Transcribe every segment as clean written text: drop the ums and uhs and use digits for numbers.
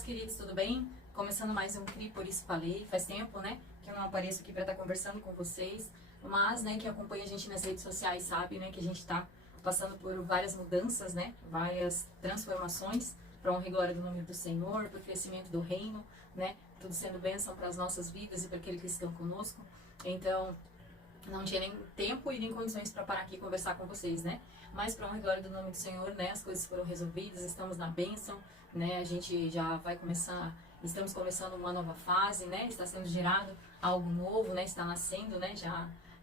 Paz, queridos, tudo bem? Começando mais um CRI, por isso falei. Faz tempo, né, que eu não apareço aqui para estar conversando com vocês, mas, né, quem acompanha a gente nas redes sociais sabe, né, que a gente está passando por várias mudanças, né, várias transformações para honra e glória do nome do Senhor, para o crescimento do reino, né, tudo sendo bênção para as nossas vidas e para aqueles que estão conosco. Então, não tinha nem tempo e nem condições para parar aqui e conversar com vocês, né? Mas para honra e glória do nome do Senhor, né? As coisas foram resolvidas, estamos na bênção, né? A gente já vai começar, estamos começando uma nova fase, né? Está sendo gerado algo novo, né? Está nascendo, né?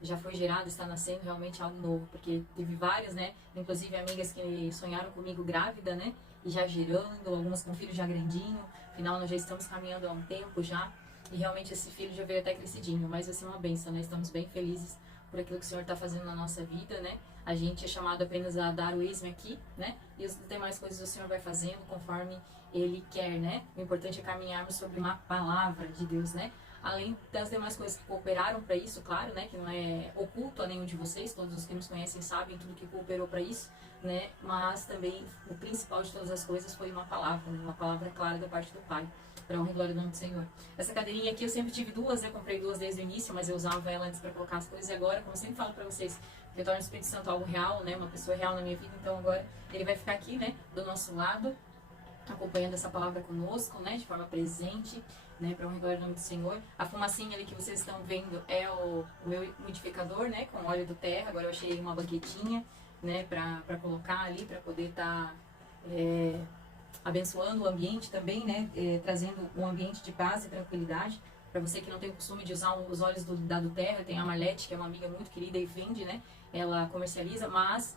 Já foi gerado, está nascendo realmente algo novo, porque teve várias, né? Inclusive amigas que sonharam comigo grávida, né? E já gerando, algumas com filho já grandinho. Afinal, nós já estamos caminhando há um tempo já. E realmente esse filho já veio até crescidinho, mas vai ser uma bênção, né? Estamos bem felizes por aquilo que o Senhor está fazendo na nossa vida, né? A gente é chamado apenas a dar o esmo aqui, né? E as demais coisas o Senhor vai fazendo conforme Ele quer, né? O importante é caminharmos sobre uma palavra de Deus, né? Além das demais coisas que cooperaram para isso, claro, né? Que não é oculto a nenhum de vocês, todos os que nos conhecem sabem tudo que cooperou para isso, né? Mas também o principal de todas as coisas foi uma palavra, né? Uma palavra clara da parte do Pai, para honra e glória do nome do Senhor. Essa cadeirinha aqui eu sempre tive duas, né? Comprei duas desde o início, mas eu usava ela antes para colocar as coisas. E agora, como eu sempre falo para vocês, que eu torno o Espírito Santo algo real, né? Uma pessoa real na minha vida. Então agora ele vai ficar aqui, né? Do nosso lado, acompanhando essa palavra conosco, né? De forma presente, né? Para honra e glória do nome do Senhor. A fumacinha ali que vocês estão vendo é o meu umidificador, né? Com óleo do terra. Agora eu achei uma banquetinha, né? Para colocar ali, para poder estar... abençoando o ambiente também, né? Trazendo um ambiente de paz e tranquilidade. Para você que não tem o costume de usar os óleos da do Terra, tem a Marlete, que é uma amiga muito querida e vende, né? Ela comercializa, mas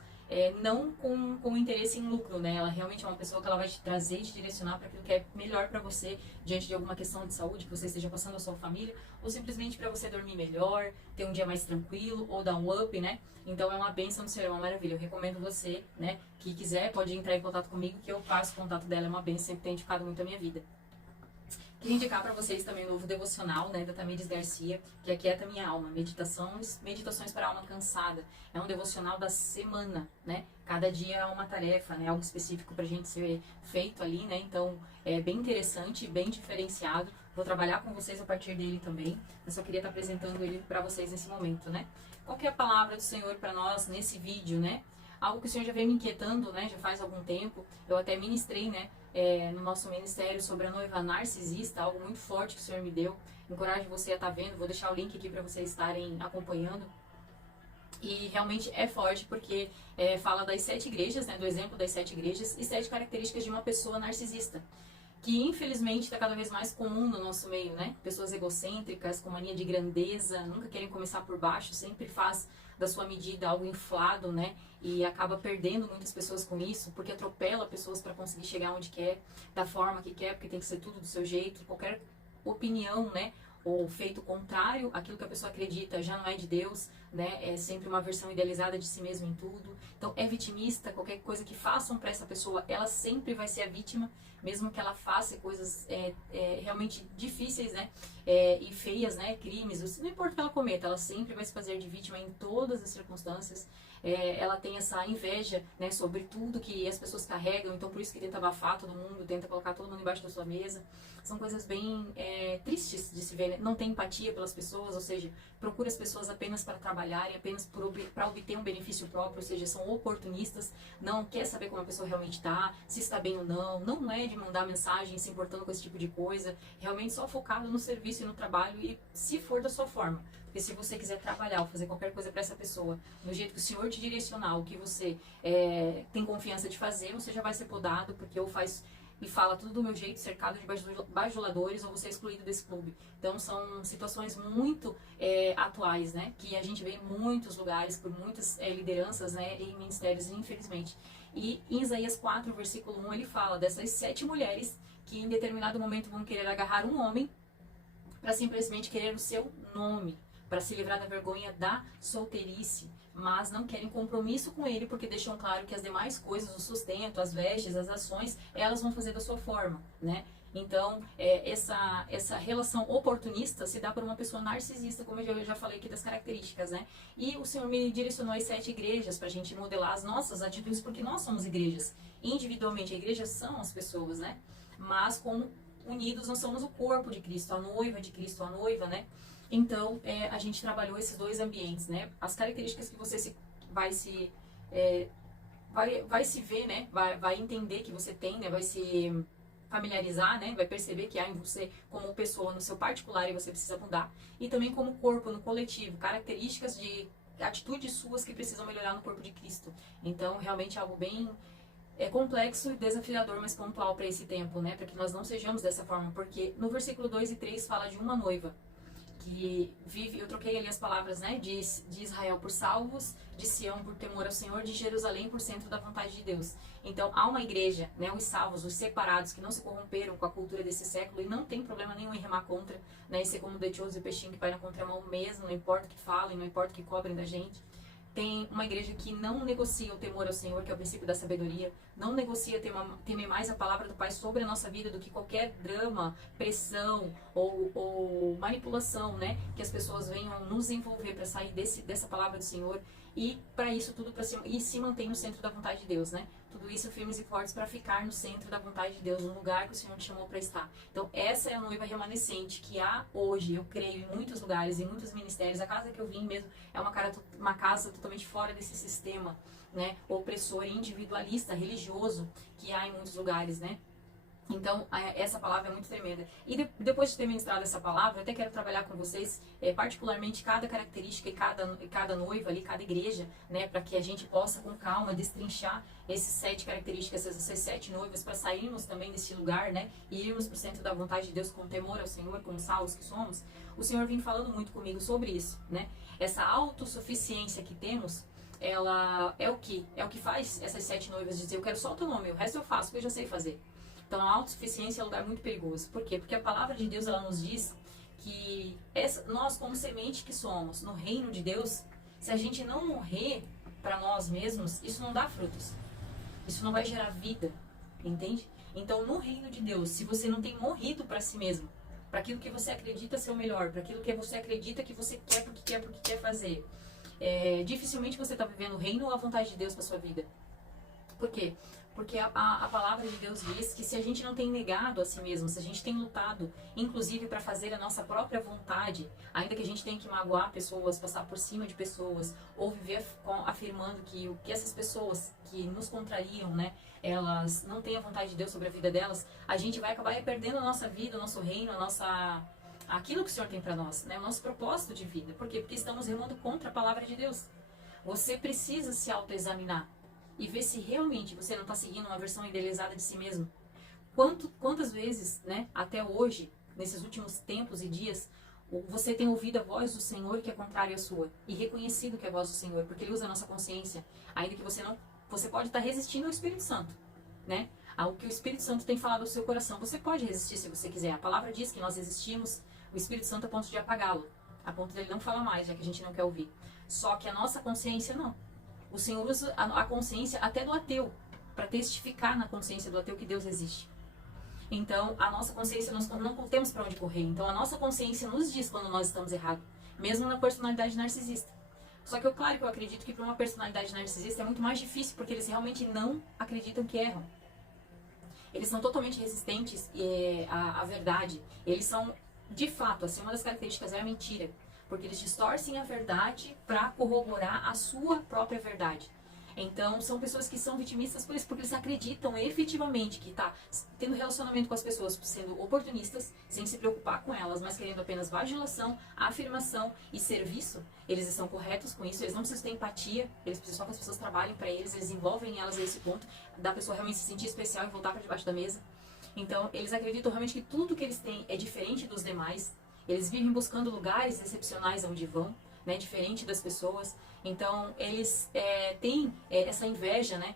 não com interesse em lucro, né? Ela realmente é uma pessoa que ela vai te trazer e te direcionar para aquilo que é melhor para você diante de alguma questão de saúde que você esteja passando a sua família, ou simplesmente para você dormir melhor, ter um dia mais tranquilo, ou dar um up, né? Então é uma bênção do Senhor, é uma maravilha. Eu recomendo você, né, que quiser, pode entrar em contato comigo, que eu passo o contato dela, é uma bênção, sempre tem indicado muito a minha vida. Queria indicar para vocês também o novo devocional, né, da Tamires Garcia, que Aquieta Minha Alma, meditações para a alma cansada. É um devocional da semana, né? Cada dia é uma tarefa, né, algo específico para a gente ser feito ali, né? Então é bem interessante, bem diferenciado. Vou trabalhar com vocês a partir dele também. Eu só queria estar apresentando ele para vocês nesse momento, né? Qual que é a palavra do Senhor para nós nesse vídeo, né? Algo que o Senhor já vem me inquietando, né? Já faz algum tempo. Eu até ministrei, né? No nosso ministério sobre a noiva narcisista, algo muito forte que o Senhor me deu. Encorajo você a estar vendo, vou deixar o link aqui para vocês estarem acompanhando. E realmente é forte porque fala das 7 igrejas, né? Do exemplo das 7 igrejas e 7 características de uma pessoa narcisista, que infelizmente está cada vez mais comum no nosso meio, né? Pessoas egocêntricas, com mania de grandeza, nunca querem começar por baixo, sempre faz da sua medida algo inflado, né? E acaba perdendo muitas pessoas com isso, porque atropela pessoas para conseguir chegar onde quer, da forma que quer, porque tem que ser tudo do seu jeito. Qualquer opinião, né, ou feito contrário àquilo que a pessoa acredita já não é de Deus, né? É sempre uma versão idealizada de si mesmo em tudo. Então é vitimista, qualquer coisa que façam para essa pessoa, ela sempre vai ser a vítima, mesmo que ela faça coisas realmente difíceis, né? E feias, né? Crimes, não importa o que ela cometa, ela sempre vai se fazer de vítima em todas as circunstâncias. Ela tem essa inveja, né, sobre tudo que as pessoas carregam, então por isso que tenta abafar todo mundo, tenta colocar todo mundo embaixo da sua mesa. São coisas bem tristes de se ver, né? Não tem empatia pelas pessoas, ou seja, procura as pessoas apenas para trabalharem, apenas para obter um benefício próprio, ou seja, são oportunistas, não quer saber como a pessoa realmente está, se está bem ou não é de mandar mensagem se importando com esse tipo de coisa, realmente só focado no serviço e no trabalho e se for da sua forma. Porque se você quiser trabalhar ou fazer qualquer coisa para essa pessoa, no jeito que o Senhor te direcionar, o que você tem confiança de fazer, você já vai ser podado, porque ou faz e fala tudo do meu jeito, cercado de bajuladores, ou você é excluído desse clube. Então são situações muito atuais, né? Que a gente vê em muitos lugares, por muitas lideranças, né? E ministérios, infelizmente. E em Isaías 4, versículo 1, ele fala dessas 7 mulheres que em determinado momento vão querer agarrar um homem para simplesmente querer o seu nome, para se livrar da vergonha da solteirice, mas não querem compromisso com ele porque deixam claro que as demais coisas, o sustento, as vestes, as ações, elas vão fazer da sua forma, né? Então, essa relação oportunista se dá por uma pessoa narcisista, como eu já falei aqui das características, né? E o Senhor me direcionou às 7 igrejas para a gente modelar as nossas atitudes, porque nós somos igrejas. Individualmente, a igreja são as pessoas, né? Mas como unidos nós somos o corpo de Cristo, a noiva de Cristo, a noiva, né? Então, a gente trabalhou esses dois ambientes, né? As características que você vai se ver, né? Vai entender que você tem, né? Vai se familiarizar, né? Vai perceber que há em você como pessoa no seu particular e você precisa mudar. E também como corpo, no coletivo, características de atitudes suas que precisam melhorar no corpo de Cristo. Então, realmente é algo bem complexo e desafiador, mas pontual para esse tempo, né? Para que nós não sejamos dessa forma, porque no versículo 2 e 3 fala de uma noiva que vive, eu troquei ali as palavras, né, de Israel por salvos, de Sião por temor ao Senhor, de Jerusalém por centro da vontade de Deus. Então, há uma igreja, né, os salvos, os separados, que não se corromperam com a cultura desse século, e não tem problema nenhum em remar contra, né, e ser como o deitioso e o peixinho que vai na contramão mesmo, não importa o que falem, não importa o que cobrem da gente. Tem uma igreja que não negocia o temor ao Senhor, que é o princípio da sabedoria, não negocia temer mais a palavra do Pai sobre a nossa vida do que qualquer drama, pressão ou manipulação, né? Que as pessoas venham nos envolver para sair dessa palavra do Senhor, e para isso tudo para cima, e se mantém no centro da vontade de Deus, né? Tudo isso firmes e fortes para ficar no centro da vontade de Deus, no lugar que o Senhor te chamou para estar. Então, essa é a noiva remanescente que há hoje, eu creio, em muitos lugares, em muitos ministérios. A casa que eu vim mesmo é uma casa totalmente fora desse sistema, né, opressor e individualista, religioso, que há em muitos lugares, né? Então, essa palavra é muito tremenda. E depois de ter ministrado essa palavra, eu até quero trabalhar com vocês, particularmente, cada característica e cada noiva ali, cada igreja, né, para que a gente possa, com calma, destrinchar esses 7 características, essas 7 noivas, para sairmos também desse lugar, né, e irmos para o centro da vontade de Deus com temor ao Senhor, como salvos que somos. O Senhor vem falando muito comigo sobre isso, né? Essa autossuficiência que temos, ela é o que faz essas 7 noivas dizer: eu quero só o teu nome, o resto eu faço, porque eu já sei fazer. Então, a autossuficiência é um lugar muito perigoso. Por quê? Porque a palavra de Deus, ela nos diz que nós, como semente que somos no reino de Deus, se a gente não morrer para nós mesmos, isso não dá frutos. Isso não vai gerar vida, entende? Então, no reino de Deus, se você não tem morrido para si mesmo, para aquilo que você acredita ser o melhor, para aquilo que você acredita que você quer porque quer fazer, dificilmente você está vivendo o reino ou a vontade de Deus para sua vida. Por quê? Porque a palavra de Deus diz que se a gente não tem negado a si mesmo, se a gente tem lutado, inclusive para fazer a nossa própria vontade, ainda que a gente tenha que magoar pessoas, passar por cima de pessoas, ou viver afirmando que essas pessoas que nos contrariam, né, elas não têm a vontade de Deus sobre a vida delas, a gente vai acabar perdendo a nossa vida, o nosso reino, aquilo que o Senhor tem para nós, né, o nosso propósito de vida. Por quê? Porque estamos remando contra a palavra de Deus. Você precisa se autoexaminar e ver se realmente você não está seguindo uma versão idealizada de si mesmo. Quantas vezes, né, até hoje, nesses últimos tempos e dias, você tem ouvido a voz do Senhor que é contrária à sua, e reconhecido que é a voz do Senhor, porque Ele usa a nossa consciência, ainda que você pode estar resistindo ao Espírito Santo, né? Ao que o Espírito Santo tem falado ao seu coração. Você pode resistir se você quiser. A palavra diz que nós resistimos o Espírito Santo a ponto de apagá-lo, a ponto dele não falar mais, já que a gente não quer ouvir. Só que a nossa consciência não. O Senhor usa a consciência até do ateu, para testificar na consciência do ateu que Deus existe. Então, a nossa consciência, nós não temos para onde correr. Então, a nossa consciência nos diz quando nós estamos errados, mesmo na personalidade narcisista. Só que, claro que eu acredito que para uma personalidade narcisista é muito mais difícil, porque eles realmente não acreditam que erram. Eles são totalmente resistentes à verdade. Eles são, de fato, assim, uma das características é a mentira. Porque eles distorcem a verdade para corroborar a sua própria verdade. Então, são pessoas que são vitimistas por isso, porque eles acreditam efetivamente que está tendo relacionamento com as pessoas, sendo oportunistas, sem se preocupar com elas, mas querendo apenas bajulação, afirmação e serviço. Eles estão corretos com isso, eles não precisam ter empatia, eles precisam só que as pessoas trabalhem para eles envolvem elas a esse ponto, da pessoa realmente se sentir especial e voltar para debaixo da mesa. Então, eles acreditam realmente que tudo que eles têm é diferente dos demais. Eles vivem buscando lugares excepcionais onde vão, né, diferente das pessoas. Então, eles têm essa inveja, né,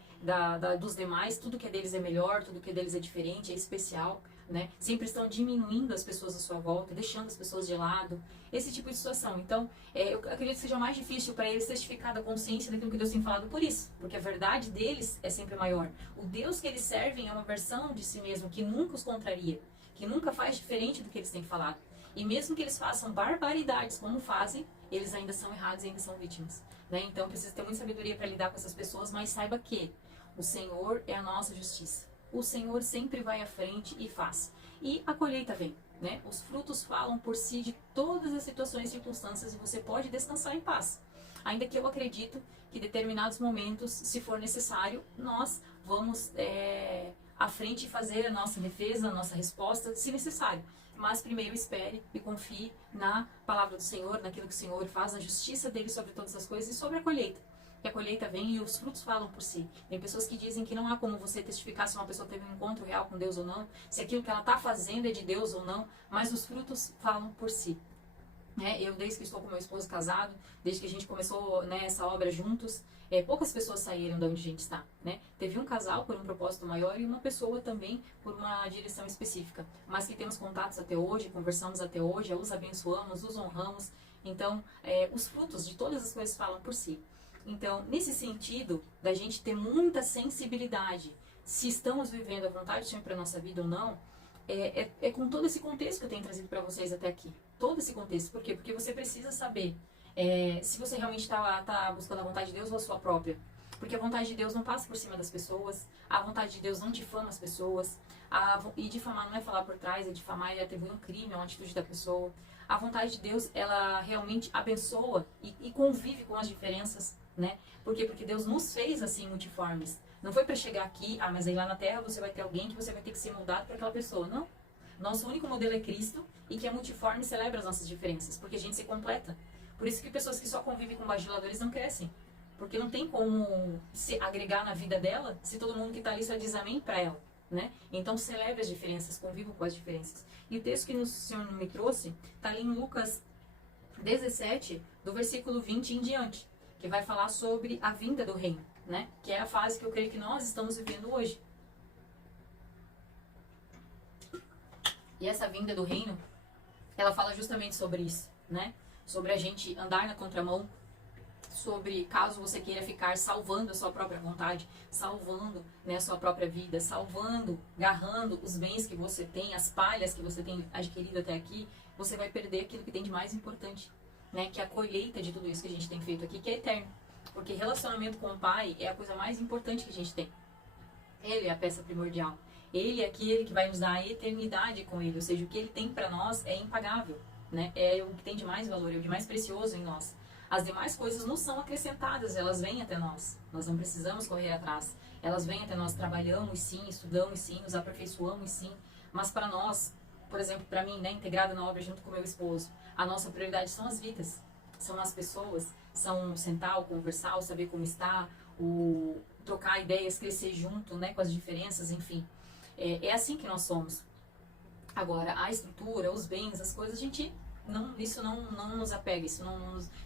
dos demais. Tudo que é deles é melhor, tudo que é deles é diferente, é especial, né? Sempre estão diminuindo as pessoas à sua volta, deixando as pessoas de lado. Esse tipo de situação. Então, eu acredito que seja mais difícil para eles testificar da consciência daquilo que Deus tem falado por isso. Porque a verdade deles é sempre maior. O Deus que eles servem é uma versão de si mesmo que nunca os contraria, que nunca faz diferente do que eles têm falado. E mesmo que eles façam barbaridades como fazem, eles ainda são errados e ainda são vítimas, né? Então precisa ter muita sabedoria para lidar com essas pessoas, mas saiba que o Senhor é a nossa justiça. O Senhor sempre vai à frente e faz. e a colheita vem, né? Os frutos falam por si de todas as situações e circunstâncias e você pode descansar em paz. Ainda que eu acredito que em determinados momentos, se for necessário, nós vamos à frente fazer a nossa defesa, a nossa resposta, se necessário. Mas primeiro espere e confie na palavra do Senhor, naquilo que o Senhor faz, na justiça dele sobre todas as coisas e sobre a colheita. Que a colheita vem e os frutos falam por si. Tem pessoas que dizem que não há como você testificar se uma pessoa teve um encontro real com Deus ou não, se aquilo que ela está fazendo é de Deus ou não, mas os frutos falam por si. Eu, desde que estou com meu esposo casado, desde que a gente começou, né, essa obra juntos, poucas pessoas saíram de onde a gente está, né? Teve um casal por um propósito maior e uma pessoa também por uma direção específica, mas que temos contatos até hoje, conversamos até hoje, os abençoamos, os honramos. Então, os frutos de todas as coisas falam por si. Então, nesse sentido, da gente ter muita sensibilidade, se estamos vivendo a vontade do Senhor para a nossa vida ou não, é com todo esse contexto que eu tenho trazido para vocês até aqui. Todo esse contexto. Por quê? Porque você precisa saber se você realmente está buscando a vontade de Deus ou a sua própria. Porque a vontade de Deus não passa por cima das pessoas, a vontade de Deus não difama as pessoas, e difamar não é falar por trás, difamar é atribuir um crime, é uma atitude da pessoa. A vontade de Deus, ela realmente abençoa e convive com as diferenças, né? Por quê? Porque Deus nos fez assim multiformes. Não foi para chegar aqui, mas aí lá na Terra você vai ter alguém que você vai ter que ser moldado para aquela pessoa. Não. Nosso único modelo é Cristo e que é multiforme e celebra as nossas diferenças, porque a gente se completa. Por isso que pessoas que só convivem com bajuladores não crescem. Porque não tem como se agregar na vida dela se todo mundo que está ali só diz amém para ela, né? Então celebre as diferenças, conviva com as diferenças. E o texto que o Senhor me trouxe está ali em Lucas 17, do versículo 20 em diante, que vai falar sobre a vinda do reino, né? Que é a fase que eu creio que nós estamos vivendo hoje. E essa vinda do reino, ela fala justamente sobre isso, né? Sobre a gente andar na contramão, sobre caso você queira ficar salvando a sua própria vontade, salvando, né, a sua própria vida, salvando, agarrando os bens que você tem, as palhas que você tem adquirido até aqui, você vai perder aquilo que tem de mais importante, né? Que é a colheita de tudo isso que a gente tem feito aqui, que é eterno. Porque relacionamento com o Pai é a coisa mais importante que a gente tem. Ele é a peça primordial. Ele é aquele que vai nos dar a eternidade com ele. Ou seja, o que ele tem para nós é impagável, né? É o que tem de mais valor, é o de mais precioso em nós. As demais coisas não são acrescentadas, elas vêm até nós. Nós não precisamos correr atrás. Elas vêm até nós, trabalhamos sim, estudamos sim, nos aperfeiçoamos sim. Mas para nós, por exemplo, para mim, né, integrada na obra junto com meu esposo, a nossa prioridade são as vidas, são as pessoas, são sentar, o conversar, o saber como está, o trocar ideias, crescer junto, né, com as diferenças, enfim. É assim que nós somos. Agora, a estrutura, os bens, as coisas, a gente isso não nos apega,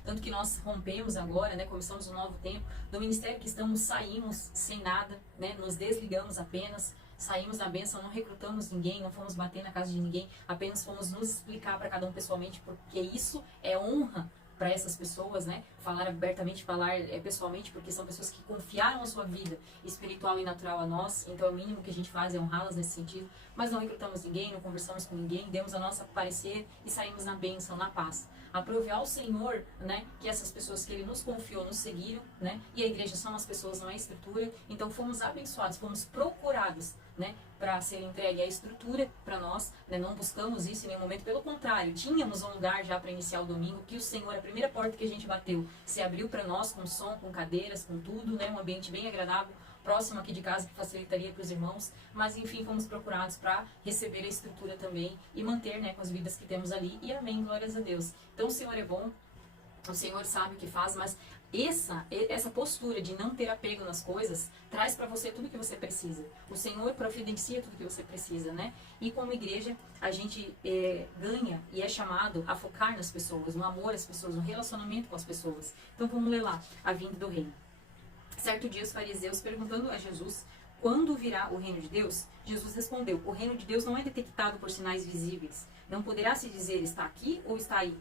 tanto que nós rompemos agora, né, começamos um novo tempo, do ministério que estamos, saímos sem nada, né, nos desligamos apenas, saímos da bênção, não recrutamos ninguém, não fomos bater na casa de ninguém, apenas fomos nos explicar para cada um pessoalmente, porque isso é honra para essas pessoas, né? Falar abertamente, falar pessoalmente, porque são pessoas que confiaram a sua vida espiritual e natural a nós, então o mínimo que a gente faz é honrá-las nesse sentido, mas não recrutamos ninguém, não conversamos com ninguém, demos a nossa parecer e saímos na bênção, na paz. Aprove ao Senhor, né, que essas pessoas que Ele nos confiou nos seguiram, né? E a igreja são as pessoas, não é a estrutura, então fomos abençoados, fomos procurados, né, para ser entregue a estrutura para nós, né? Não buscamos isso em nenhum momento, pelo contrário, tínhamos um lugar já para iniciar o domingo, que o Senhor, a primeira porta que a gente bateu, se abriu para nós, com som, com cadeiras, com tudo, né? Um ambiente bem agradável, próximo aqui de casa, que facilitaria para os irmãos, mas enfim, fomos procurados para receber a estrutura também e manter, né, com as vidas que temos ali, e amém, glórias a Deus. Então o Senhor é bom, o Senhor sabe o que faz, mas essa postura de não ter apego nas coisas traz para você tudo que você precisa. O Senhor providencia tudo que você precisa, né? E como igreja, a gente ganha e é chamado a focar nas pessoas, no amor às pessoas, no relacionamento com as pessoas. Então vamos ler lá, a vinda do reino. Certo dia os fariseus perguntando a Jesus quando virá o reino de Deus, Jesus respondeu: o reino de Deus não é detectado por sinais visíveis. Não poderá se dizer está aqui ou está aí.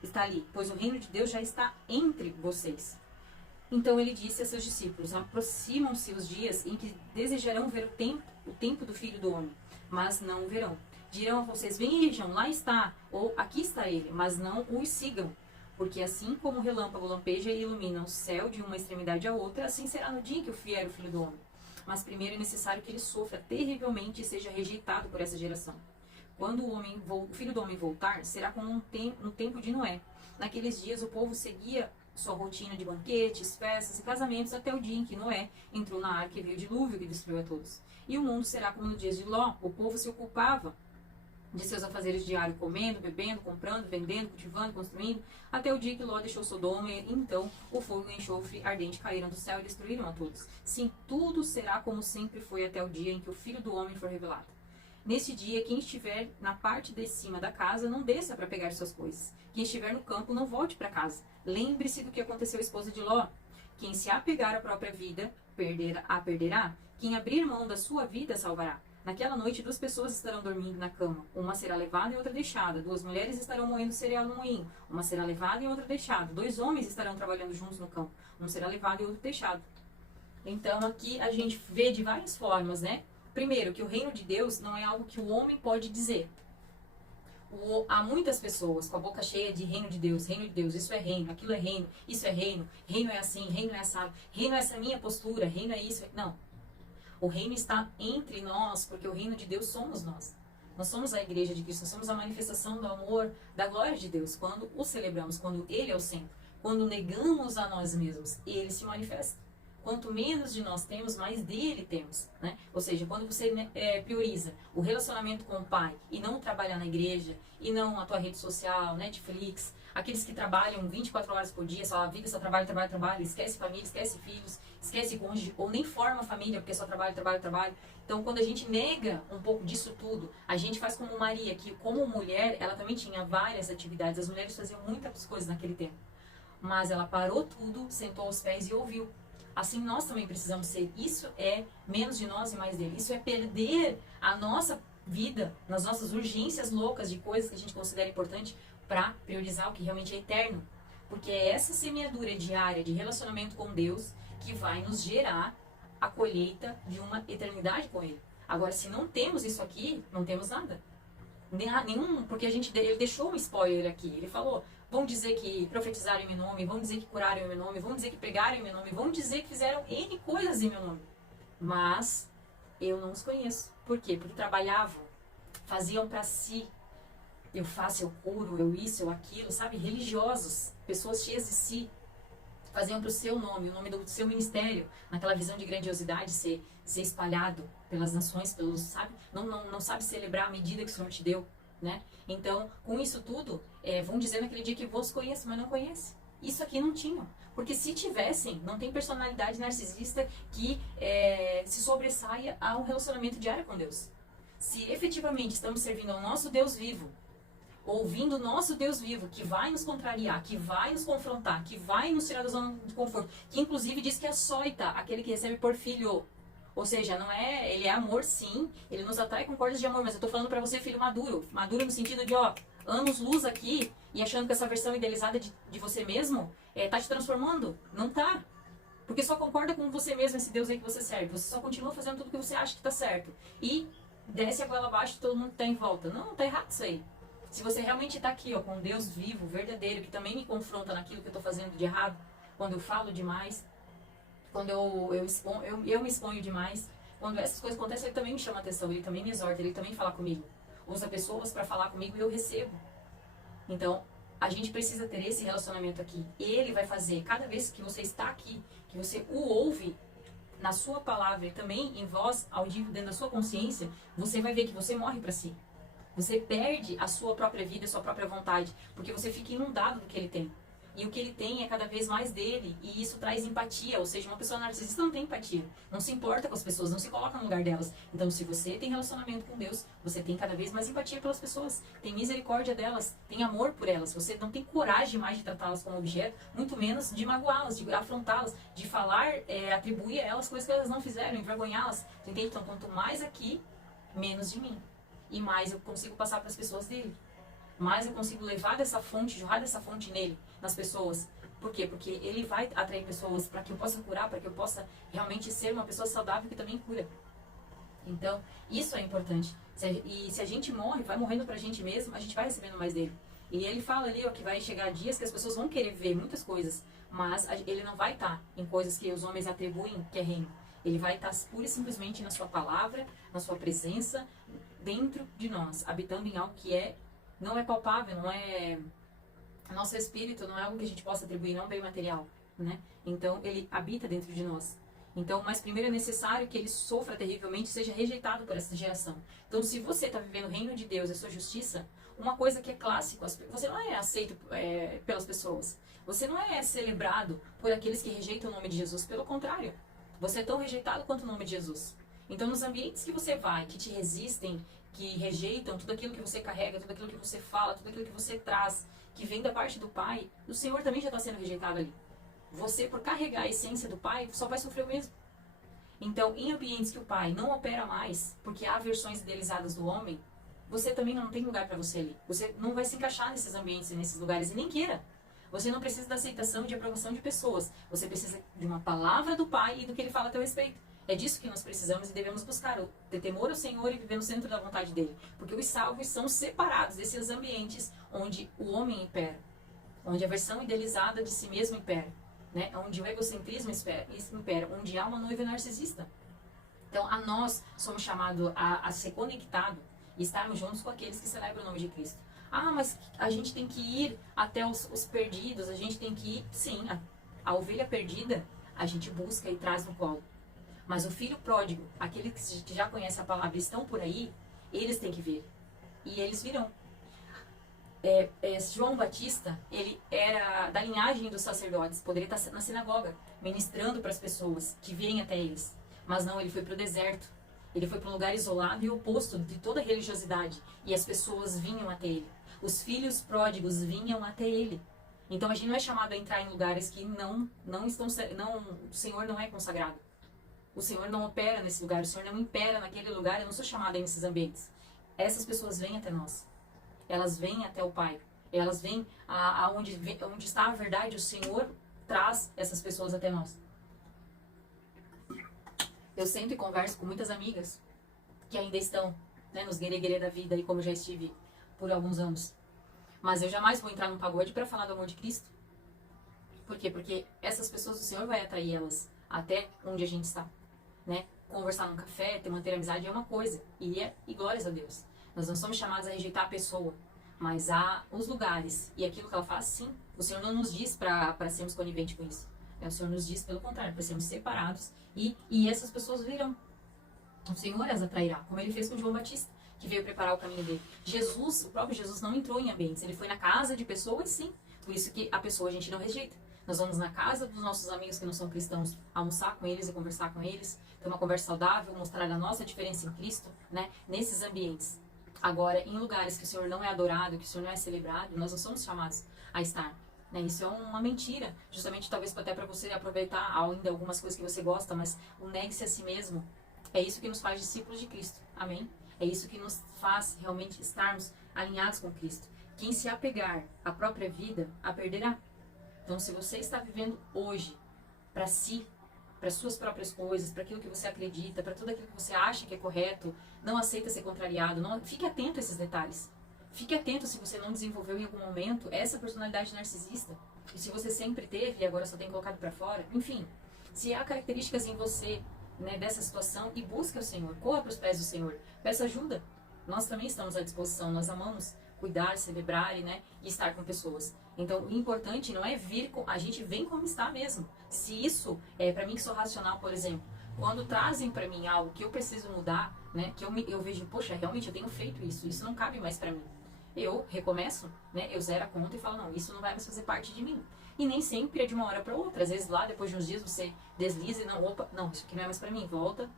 Está ali, pois o reino de Deus já está entre vocês. Então ele disse a seus discípulos: aproximam-se os dias em que desejarão ver o tempo do Filho do Homem, mas não o verão. Dirão a vocês: vejam, lá está, ou aqui está ele, mas não os sigam. Porque assim como o relâmpago lampeja e ilumina o céu de uma extremidade à outra, assim será no dia em que vier o Filho do Homem. Mas primeiro é necessário que ele sofra terrivelmente e seja rejeitado por essa geração. Quando o filho do homem voltar, será como no tempo de Noé. Naqueles dias o povo seguia sua rotina de banquetes, festas e casamentos até o dia em que Noé entrou na arca e veio o dilúvio que destruiu a todos. E o mundo será como nos dias de Ló. O povo se ocupava de seus afazeres diários, comendo, bebendo, comprando, vendendo, cultivando, construindo, até o dia que Ló deixou Sodoma, e então o fogo e o enxofre ardente caíram do céu e destruíram a todos. Sim, tudo será como sempre foi até o dia em que o Filho do Homem for revelado. Nesse dia, quem estiver na parte de cima da casa, não desça para pegar suas coisas. Quem estiver no campo, não volte para casa. Lembre-se do que aconteceu à esposa de Ló. Quem se apegar à própria vida, perderá. Quem abrir mão da sua vida, salvará. Naquela noite, 2 pessoas estarão dormindo na cama. Uma será levada e outra deixada. 2 mulheres estarão moendo cereal no moinho. Uma será levada e outra deixada. 2 homens estarão trabalhando juntos no campo. Um será levado e outro deixado. Então, aqui a gente vê de várias formas, né? Primeiro, que o reino de Deus não é algo que o homem pode dizer. Há muitas pessoas com a boca cheia de reino de Deus, isso é reino, aquilo é reino, isso é reino assim, reino é assado, reino é essa minha postura, reino é isso. Não. O reino está entre nós, porque o reino de Deus somos nós. Nós somos a igreja de Cristo, nós somos a manifestação do amor, da glória de Deus. Quando o celebramos, quando Ele é o centro, quando negamos a nós mesmos, Ele se manifesta. Quanto menos de nós temos, mais dele temos, né? Ou seja, quando você prioriza o relacionamento com o Pai e não trabalhar na igreja, e não a tua rede social, Netflix, aqueles que trabalham 24 horas por dia, só a vida, só trabalho, esquece família, esquece filhos, esquece cônjuge, ou nem forma família, porque só trabalho. Então, quando a gente nega um pouco disso tudo, a gente faz como Maria, que como mulher, ela também tinha várias atividades, as mulheres faziam muitas coisas naquele tempo. Mas ela parou tudo, sentou aos pés e ouviu. Assim nós também precisamos ser. Isso é menos de nós e mais dele. Isso é perder a nossa vida nas nossas urgências loucas de coisas que a gente considera importante para priorizar o que realmente é eterno. Porque é essa semeadura diária de relacionamento com Deus que vai nos gerar a colheita de uma eternidade com Ele. Agora, se não temos isso aqui, não temos nada. Nenhum, porque ele deixou um spoiler aqui. Ele falou: vão dizer que profetizaram em meu nome, vão dizer que curaram em meu nome, vão dizer que pregaram em meu nome, vão dizer que fizeram N coisas em meu nome. Mas eu não os conheço. Por quê? Porque trabalhavam, faziam para si. Eu faço, eu curo, eu isso, eu aquilo, sabe? Religiosos, pessoas cheias de si. Faziam para o seu nome, o nome do seu ministério, naquela visão de grandiosidade ser espalhado pelas nações, sabe? Não sabe celebrar a medida que o Senhor te deu, né? Então, com isso tudo, vão dizer naquele dia que vos conheço, mas não conhece. Isso aqui não tinham. Porque se tivessem, não tem personalidade narcisista que se sobressaia a um relacionamento diário com Deus. Se efetivamente estamos servindo ao nosso Deus vivo, ouvindo o nosso Deus vivo, que vai nos contrariar, que vai nos confrontar, que vai nos tirar da zona de conforto, que inclusive diz que açoita aquele que recebe por filho. Ou seja, não é, ele é amor sim, ele nos atrai com cordas de amor, mas eu tô falando pra você, filho maduro no sentido de, anos luz aqui, e achando que essa versão idealizada de você mesmo tá te transformando. Não tá. Porque só concorda com você mesmo esse Deus aí que você serve. Você só continua fazendo tudo que você acha que tá certo. E desce a goela abaixo e todo mundo tá em volta. Não, tá errado isso aí. Se você realmente está aqui, com Deus vivo, verdadeiro, que também me confronta naquilo que eu estou fazendo de errado, quando eu falo demais, quando eu me exponho demais, quando essas coisas acontecem, ele também me chama atenção, ele também me exorta, ele também fala comigo. Usa pessoas para falar comigo e eu recebo. Então, a gente precisa ter esse relacionamento aqui. Ele vai fazer, cada vez que você está aqui, que você o ouve na sua palavra e também em voz audível dentro da sua consciência, você vai ver que você morre para si. Você perde a sua própria vida, a sua própria vontade, porque você fica inundado do que ele tem. E o que ele tem é cada vez mais dele, e isso traz empatia, ou seja, uma pessoa narcisista não tem empatia, não se importa com as pessoas, não se coloca no lugar delas. Então, se você tem relacionamento com Deus, você tem cada vez mais empatia pelas pessoas, tem misericórdia delas, tem amor por elas, você não tem coragem mais de tratá-las como objeto, muito menos de magoá-las, de afrontá-las, de falar, atribuir a elas coisas que elas não fizeram, envergonhá-las, entende? Então, quanto mais aqui, menos de mim. E mais eu consigo passar para as pessoas dele. Mais eu consigo levar dessa fonte, jorrar dessa fonte nele, nas pessoas. Por quê? Porque ele vai atrair pessoas para que eu possa curar, para que eu possa realmente ser uma pessoa saudável que também cura. Então, isso é importante. E se a gente morre, vai morrendo pra gente mesmo, a gente vai recebendo mais dele. E ele fala ali, que vai chegar dias que as pessoas vão querer ver muitas coisas, mas ele não vai estar em coisas que os homens atribuem que é reino. Ele vai estar pura e simplesmente na sua palavra, na sua presença, dentro de nós, habitando em algo que não é palpável, não é... Nosso espírito não é algo que a gente possa atribuir, não é um bem material, né? Então, ele habita dentro de nós. Então, mas primeiro é necessário que ele sofra terrivelmente, seja rejeitado por essa geração. Então, se você está vivendo o reino de Deus e a sua justiça, uma coisa que é clássico, você não é aceito pelas pessoas. Você não é celebrado por aqueles que rejeitam o nome de Jesus. Pelo contrário, você é tão rejeitado quanto o nome de Jesus. Então, nos ambientes que você vai, que te resistem, que rejeitam tudo aquilo que você carrega, tudo aquilo que você fala, tudo aquilo que você traz, que vem da parte do Pai, o Senhor também já está sendo rejeitado ali. Você, por carregar a essência do Pai, só vai sofrer o mesmo. Então, em ambientes que o Pai não opera mais, porque há versões idealizadas do homem, você também não tem lugar para você ali. Você não vai se encaixar nesses ambientes e nesses lugares, e nem queira. Você não precisa da aceitação e de aprovação de pessoas. Você precisa de uma palavra do Pai e do que Ele fala a teu respeito. É disso que nós precisamos e devemos buscar, ter temor ao Senhor e viver no centro da vontade dEle. Porque os salvos são separados desses ambientes onde o homem impera, onde a versão idealizada de si mesmo impera, né? Onde o egocentrismo impera, onde há uma noiva narcisista. Então, a nós somos chamados a ser conectado e estarmos juntos com aqueles que celebram o nome de Cristo. Ah, mas a gente tem que ir até os perdidos, a gente tem que ir... Sim, a ovelha perdida a gente busca e traz no colo. Mas o filho pródigo, aqueles que já conhecem a palavra e estão por aí, eles têm que vir. E eles virão. João Batista, ele era da linhagem dos sacerdotes, poderia estar na sinagoga, ministrando para as pessoas que vêm até eles. Mas não, ele foi para o deserto. Ele foi para um lugar isolado e oposto de toda a religiosidade. E as pessoas vinham até ele. Os filhos pródigos vinham até ele. Então a gente não é chamado a entrar em lugares que não estão... o Senhor não é consagrado. O Senhor não opera nesse lugar, o Senhor não impera naquele lugar, eu não sou chamada nesses ambientes. Essas pessoas vêm até nós. Elas vêm até o Pai. Elas vêm onde está a verdade, o Senhor traz essas pessoas até nós. Eu sento e converso com muitas amigas que ainda estão, né, nos guerê-guerê da vida, e como já estive por alguns anos. Mas eu jamais vou entrar num pagode para falar do amor de Cristo. Por quê? Porque essas pessoas, o Senhor vai atrair elas até onde a gente está. Né? Conversar num café, manter amizade é uma coisa, e glórias a Deus. Nós não somos chamados a rejeitar a pessoa, mas há os lugares e aquilo que ela faz, sim. O Senhor não nos diz para sermos coniventes com isso. O Senhor nos diz, pelo contrário, para sermos separados, e essas pessoas virão. O Senhor as atrairá, como ele fez com João Batista, que veio preparar o caminho dele. Jesus, o próprio Jesus, não entrou em ambientes, ele foi na casa de pessoas, sim. Por isso que a pessoa a gente não rejeita. Nós vamos na casa dos nossos amigos que não são cristãos, almoçar com eles e conversar com eles, ter uma conversa saudável, mostrar a nossa diferença em Cristo, né? Nesses ambientes. Agora, em lugares que o Senhor não é adorado, que o Senhor não é celebrado, nós não somos chamados a estar. Né? Isso é uma mentira, justamente talvez até para você aproveitar ainda algumas coisas que você gosta, mas o negue-se a si mesmo. É isso que nos faz discípulos de Cristo. Amém? É isso que nos faz realmente estarmos alinhados com Cristo. Quem se apegar à própria vida, a perderá. Então, se você está vivendo hoje para si, para suas próprias coisas, para aquilo que você acredita, para tudo aquilo que você acha que é correto, não aceita ser contrariado, fique atento a esses detalhes. Fique atento se você não desenvolveu em algum momento essa personalidade narcisista. E se você sempre teve e agora só tem colocado para fora. Enfim, se há características em você, né, dessa situação, e busque o Senhor, corra para os pés do Senhor, peça ajuda. Nós também estamos à disposição, nós amamos cuidar, celebrar, né, e estar com pessoas. Então, o importante não é vir com... A gente vem como está mesmo. Se isso, para mim que sou racional, por exemplo, quando trazem para mim algo que eu preciso mudar, né, que eu vejo, poxa, realmente eu tenho feito isso não cabe mais para mim. Eu recomeço, né, eu zero a conta e falo, não, isso não vai mais fazer parte de mim. E nem sempre é de uma hora para outra. Às vezes lá, depois de uns dias, você desliza e não, opa, não, isso aqui não é mais para mim, volta.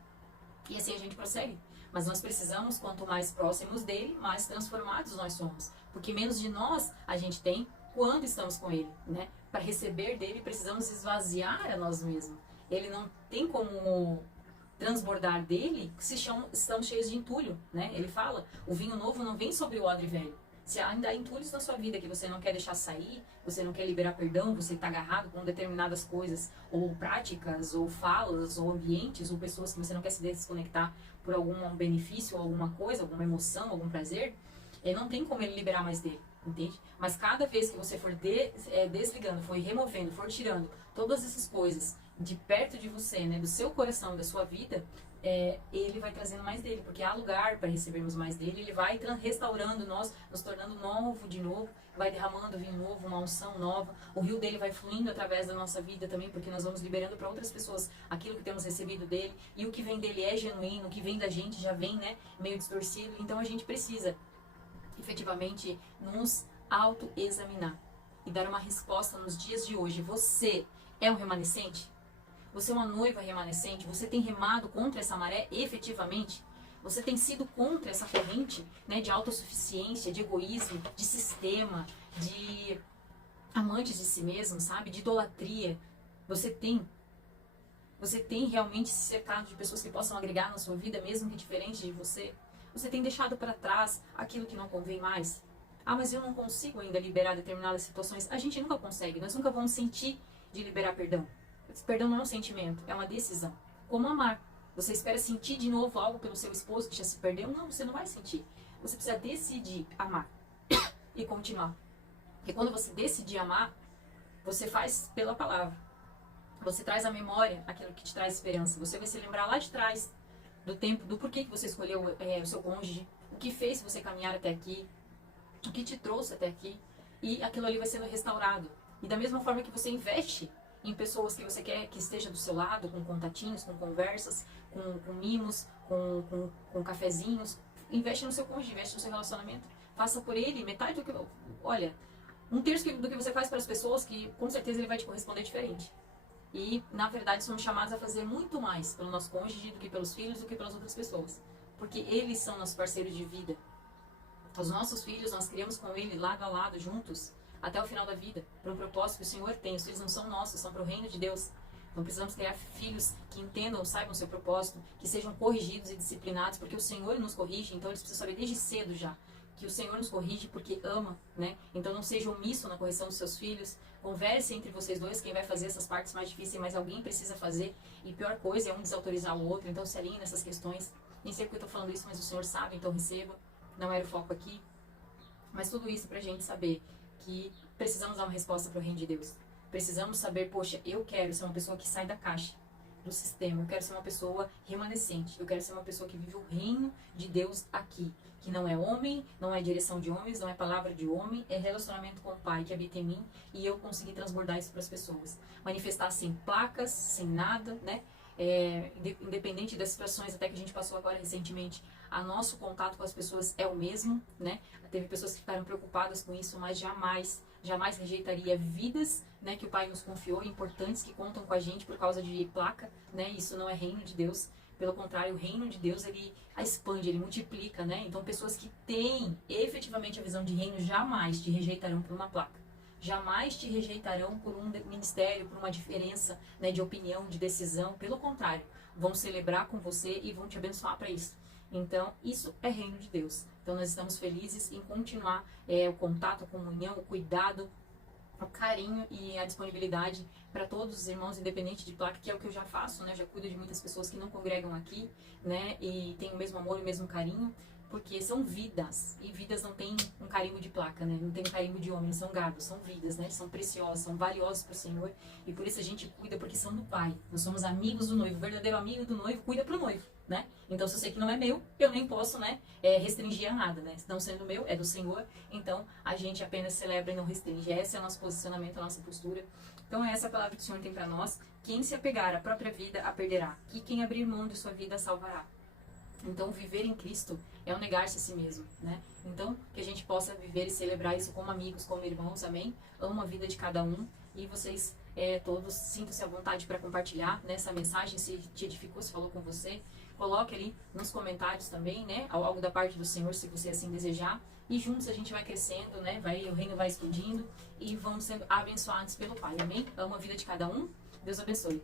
E assim a gente prossegue. Mas nós precisamos, quanto mais próximos dele, mais transformados nós somos. Porque menos de nós a gente tem quando estamos com ele, né? Para receber dele, precisamos esvaziar a nós mesmos. Ele não tem como transbordar dele se estamos cheios de entulho, né? Ele fala, o vinho novo não vem sobre o odre velho. Se ainda há entulhos na sua vida que você não quer deixar sair, você não quer liberar perdão, você está agarrado com determinadas coisas, ou práticas, ou falas, ou ambientes, ou pessoas que você não quer se desconectar por algum benefício, ou alguma coisa, alguma emoção, algum prazer, não tem como ele liberar mais dele, entende? Mas cada vez que você for desligando, for removendo, for tirando todas essas coisas de perto de você, né, do seu coração, da sua vida, ele vai trazendo mais dele, porque há lugar para recebermos mais dele. Ele vai restaurando nós, nos tornando novo de novo, vai derramando vinho novo, uma unção nova. O rio dele vai fluindo através da nossa vida também, porque nós vamos liberando para outras pessoas aquilo que temos recebido dele. E o que vem dele é genuíno, o que vem da gente já vem, né, meio distorcido. Então a gente precisa efetivamente nos autoexaminar e dar uma resposta nos dias de hoje. Você é um remanescente? Você é uma noiva remanescente? Você tem remado contra essa maré efetivamente? Você tem sido contra essa corrente, né, de autossuficiência, de egoísmo, de sistema, de amantes de si mesmo, sabe? De idolatria. Você tem realmente se cercado de pessoas que possam agregar na sua vida, mesmo que diferente de você? Você tem deixado para trás aquilo que não convém mais? Ah, mas eu não consigo ainda liberar determinadas situações. A gente nunca consegue, nós nunca vamos sentir de liberar perdão. Perdão não é um sentimento, é uma decisão. Como amar. Você espera sentir de novo algo pelo seu esposo que já se perdeu? Não, você não vai sentir. Você precisa decidir amar e continuar. Porque quando você decidir amar, você faz pela palavra. Você traz à memória aquilo que te traz esperança. Você vai se lembrar lá de trás do tempo, do porquê que você escolheu o seu cônjuge, o que fez você caminhar até aqui, o que te trouxe até aqui, e aquilo ali vai sendo restaurado. E da mesma forma que você investe em pessoas que você quer que esteja do seu lado, com contatinhos, com conversas, com mimos, com cafezinhos, investe no seu cônjuge, investe no seu relacionamento, faça por ele metade do que, olha, um terço do que você faz para as pessoas, que com certeza ele vai te corresponder diferente. E, na verdade, somos chamados a fazer muito mais pelo nosso cônjuge do que pelos filhos, do que pelas outras pessoas. Porque eles são nossos parceiros de vida. Os nossos filhos, nós criamos com ele lado a lado, juntos, até o final da vida, para um propósito que o Senhor tem. Os filhos não são nossos, são para o reino de Deus. Então precisamos criar filhos que entendam, saibam o seu propósito, que sejam corrigidos e disciplinados, porque o Senhor nos corrige, então eles precisam saber desde cedo já que o Senhor nos corrige porque ama, né? Então não seja omisso na correção dos seus filhos. Converse entre vocês dois quem vai fazer essas partes mais difíceis, mas alguém precisa fazer. E pior coisa é um desautorizar o outro, então se alinhe nessas questões. Nem sei porque eu estou falando isso, mas o Senhor sabe, então receba. Não era o foco aqui. Mas tudo isso pra gente saber que precisamos dar uma resposta para o reino de Deus. Precisamos saber, poxa, eu quero ser uma pessoa que sai da caixa, do sistema. Eu quero ser uma pessoa remanescente. Eu quero ser uma pessoa que vive o reino de Deus aqui. Que não é homem, não é direção de homens, não é palavra de homem, é relacionamento com o Pai que habita em mim, e eu conseguir transbordar isso para as pessoas. Manifestar sem placas, sem nada, né? Independente das situações até que a gente passou agora recentemente, a nosso contato com as pessoas é o mesmo, né? Teve pessoas que ficaram preocupadas com isso, mas jamais rejeitaria vidas, né, que o Pai nos confiou, importantes, que contam com a gente por causa de placa, né? Isso não é reino de Deus. Pelo contrário, o reino de Deus, ele a expande, ele multiplica, né? Então, pessoas que têm efetivamente a visão de reino jamais te rejeitarão por uma placa. Jamais te rejeitarão por um ministério, por uma diferença, né, de opinião, de decisão. Pelo contrário, vão celebrar com você e vão te abençoar para isso. Então, isso é reino de Deus. Então, nós estamos felizes em continuar o contato, a comunhão, o cuidado, o carinho e a disponibilidade para todos os irmãos, independente de placa, que é o que eu já faço, né? Já cuido de muitas pessoas que não congregam aqui, né? E tem o mesmo amor e o mesmo carinho, porque são vidas, e vidas não tem um carimbo de placa, né? Não tem um carimbo de homem, são gados, são vidas, né? São preciosas, são valiosas para o Senhor, e por isso a gente cuida, porque são do Pai. Nós somos amigos do noivo, o verdadeiro amigo do noivo cuida para o noivo, né? Então, se eu sei que não é meu, eu nem posso, né, restringir a nada, né? Não sendo meu, é do Senhor, então a gente apenas celebra e não restringe. Esse é o nosso posicionamento, a nossa postura. Então, é essa a palavra que o Senhor tem para nós. Quem se apegar à própria vida, a perderá. E quem abrir mão de sua vida, a salvará. Então, viver em Cristo é um negar-se a si mesmo, né? Então, que a gente possa viver e celebrar isso como amigos, como irmãos, amém? Amo a vida de cada um, e vocês todos sintam-se à vontade para compartilhar nessa mensagem, se te edificou, se falou com você. Coloque ali nos comentários também, né? Algo da parte do Senhor, se você assim desejar. E juntos a gente vai crescendo, né? O reino vai explodindo e vamos sendo abençoados pelo Pai, amém? Amo a vida de cada um. Deus abençoe.